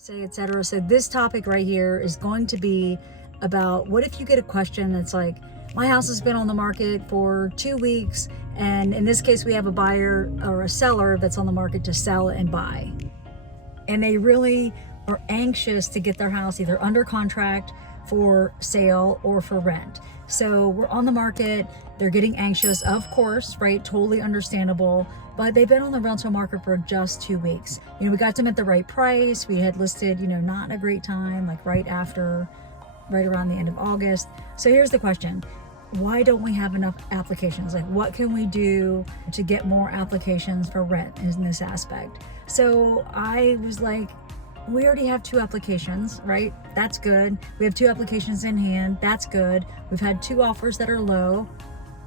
say, etc. So this topic right here is going to be about what if you get a question that's like, my house has been on the market for 2 weeks, and in this case we have a buyer or a seller that's on the market to sell and buy, and they really are anxious to get their house either under contract for sale or for rent. So we're on the market, they're getting anxious, of course, right? Totally understandable. But they've been on the rental market for just 2 weeks. You know, we got them at the right price. We had listed, you know, not a great time, like right around the end of August. So here's the question. Why don't we have enough applications? Like, what can we do to get more applications for rent in this aspect? So I was like, we already have 2 applications, right? That's good. We have 2 applications in hand. That's good. We've had 2 offers that are low.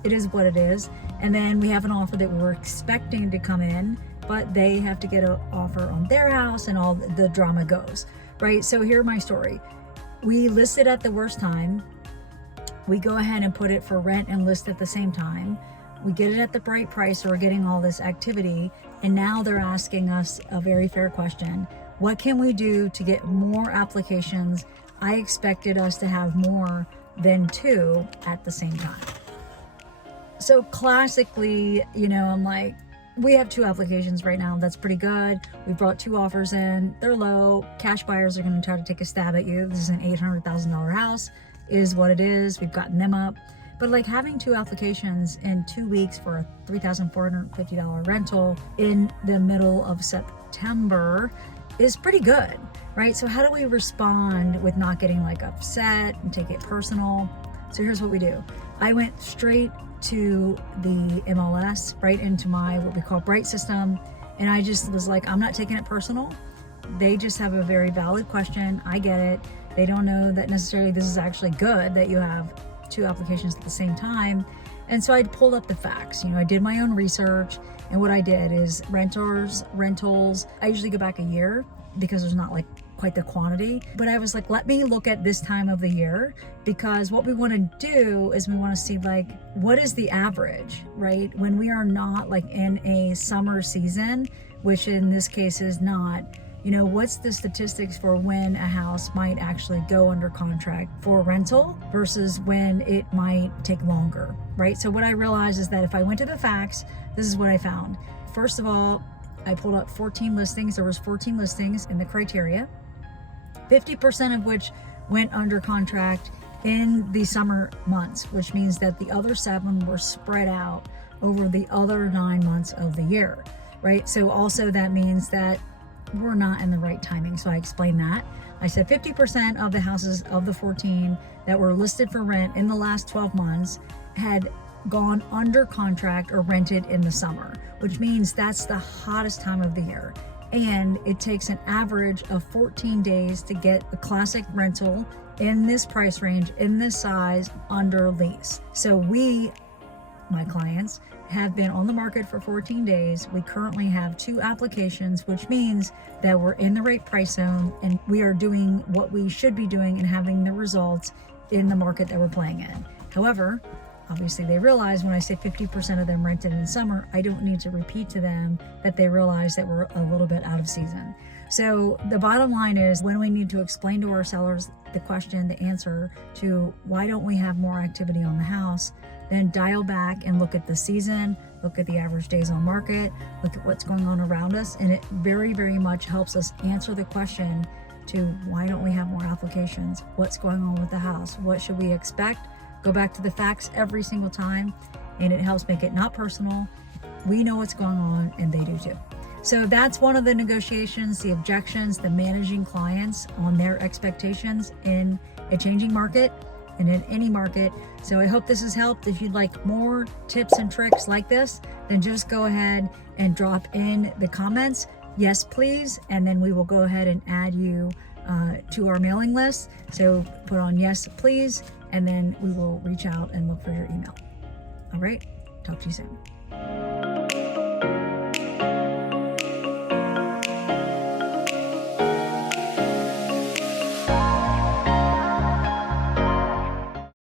It is what it is. And then we have an offer that we're expecting to come in, but they have to get an offer on their house and all the drama goes, right? So here's my story. We listed at the worst time. We go ahead and put it for rent and list at the same time. We get it at the right price, so we're getting all this activity. And now they're asking us a very fair question. What can we do to get more applications? I expected us to have more than 2 at the same time. So classically, you know, I'm like, we have 2 applications right now. That's pretty good. We brought 2 offers in. They're low. Cash buyers are going to try to take a stab at you. This is an $800,000 house, is what it is. We've gotten them up. But like having 2 applications in 2 weeks for a $3,450 rental in the middle of September is pretty good, right? So how do we respond with not getting like upset and take it personal? So here's what we do. I went straight to the MLS, right into my what we call Bright system, and I just was like, I'm not taking it personal. They just have a very valid question. I get it. They don't know that necessarily this is actually good that you have 2 applications at the same time. And so I pulled up the facts. You know, I did my own research, and what I did is rentals, I usually go back a year because there's not like quite the quantity, but I was like, let me look at this time of the year, because what we want to do is we want to see like, what is the average, right? When we are not like in a summer season, which in this case is not, you know, what's the statistics for when a house might actually go under contract for rental versus when it might take longer, right? So what I realized is that if I went to the facts, this is what I found. First of all, I pulled up 14 listings. There was 14 listings in the criteria, 50% of which went under contract in the summer months, which means that the other 7 were spread out over the other 9 months of the year, right? So also that means that we're not in the right timing. So I explained that. I said 50% of the houses of the 14 that were listed for rent in the last 12 months had gone under contract or rented in the summer, which means that's the hottest time of the year. And it takes an average of 14 days to get a classic rental in this price range, in this size, under lease. So we, my clients, have been on the market for 14 days. We currently have 2 applications, which means that we're in the right price zone and we are doing what we should be doing and having the results in the market that we're playing in. However, obviously they realize when I say 50% of them rented in summer, I don't need to repeat to them that they realize that we're a little bit out of season. So the bottom line is, when we need to explain to our sellers the question, the answer to why don't we have more activity on the house, then dial back and look at the season, look at the average days on market, look at what's going on around us. And it very, very much helps us answer the question to why don't we have more applications? What's going on with the house? What should we expect? Go back to the facts every single time, and it helps make it not personal. We know what's going on and they do too. So that's one of the negotiations, the objections, the managing clients on their expectations in a changing market and in any market. So I hope this has helped. If you'd like more tips and tricks like this, then just go ahead and drop in the comments, yes, please. And then we will go ahead and add you to our mailing list. So put on yes, please, and then we will reach out and look for your email. All right, talk to you soon.